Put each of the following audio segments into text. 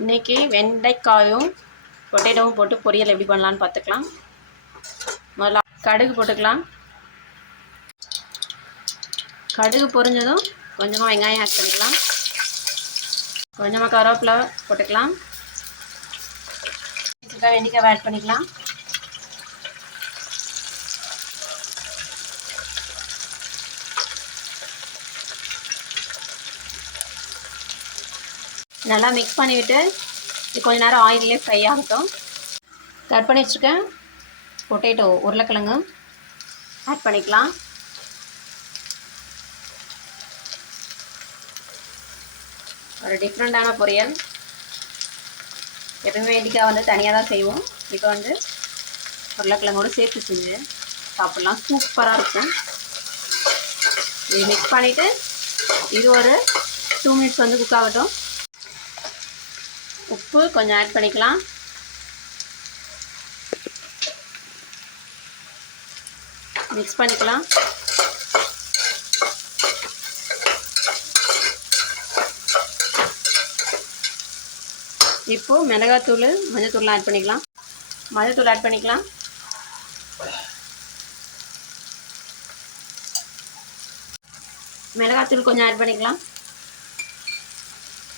இன்றைக்கி வெண்டைக்காயும் பொட்டேட்டோவும் போட்டு பொரியல் எப்படி பண்ணலான்னு பார்த்துக்கலாம். முதல்ல கடுகு போட்டுக்கலாம். கடுகு பொரிஞ்சதும் கொஞ்சமாக வெங்காயம் ஆட் பண்ணிக்கலாம். கொஞ்சமாக கருவேப்பிலை போட்டுக்கலாம். வச்சுருக்க வெண்டைக்காவை ஆட் பண்ணிக்கலாம். நல்லா மிக்ஸ் பண்ணிவிட்டு இது கொஞ்ச நேரம் ஆயிலே ஃப்ரை ஆகட்டும். கட் பண்ணி வச்சுருக்கேன். பொட்டேட்டோ உருளைக்கிழங்கு. ஆட் பண்ணிக்கலாம். ஒரு டிஃப்ரெண்ட்டான பொரியல். எப்பவுமே வெண்டிக்காய் வந்து தனியாக தான் செய்வோம். இப்போ வந்து உருளைக்கிழங்கோடு சேர்த்து செஞ்சு சாப்பிட்லாம். சூப்பராக இருக்கும். இது மிக்ஸ் பண்ணிவிட்டு இது ஒரு டூ மினிட்ஸ் வந்து குக் ஆகட்டும். உப்பு கொஞ்சம் ஆட் பண்ணிக்கலாம். மிக்ஸ் பண்ணிக்கலாம். இப்போது மிளகாத்தூள் மஞ்சத்தூள்லாம் ஆட் பண்ணிக்கலாம். மஞ்சத்தூள் ஆட் பண்ணிக்கலாம். மிளகாத்தூள் கொஞ்சம் ஆட் பண்ணிக்கலாம்.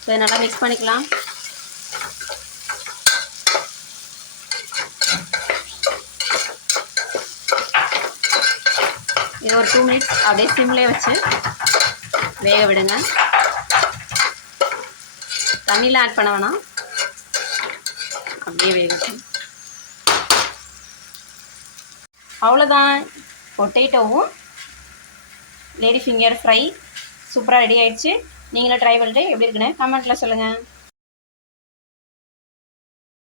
இதை நல்லா மிக்ஸ் பண்ணிக்கலாம். இது ஒரு டூ மினிட்ஸ் அப்படியே சிம்லேயே வச்சு வேக விடுங்க. தண்ணியில் ஆட் பண்ண வேணாம். அப்படியே வேகட்டும் அவ்வளோதான் பொட்டேட்டோவும் லேடி ஃபிங்கர் ஃப்ரை சூப்பராக ரெடி ஆகிடுச்சு நீங்களும் ட்ரை பண்ணிட்டு எப்படி இருக்குன்னு கமெண்ட்டில் சொல்லுங்கள்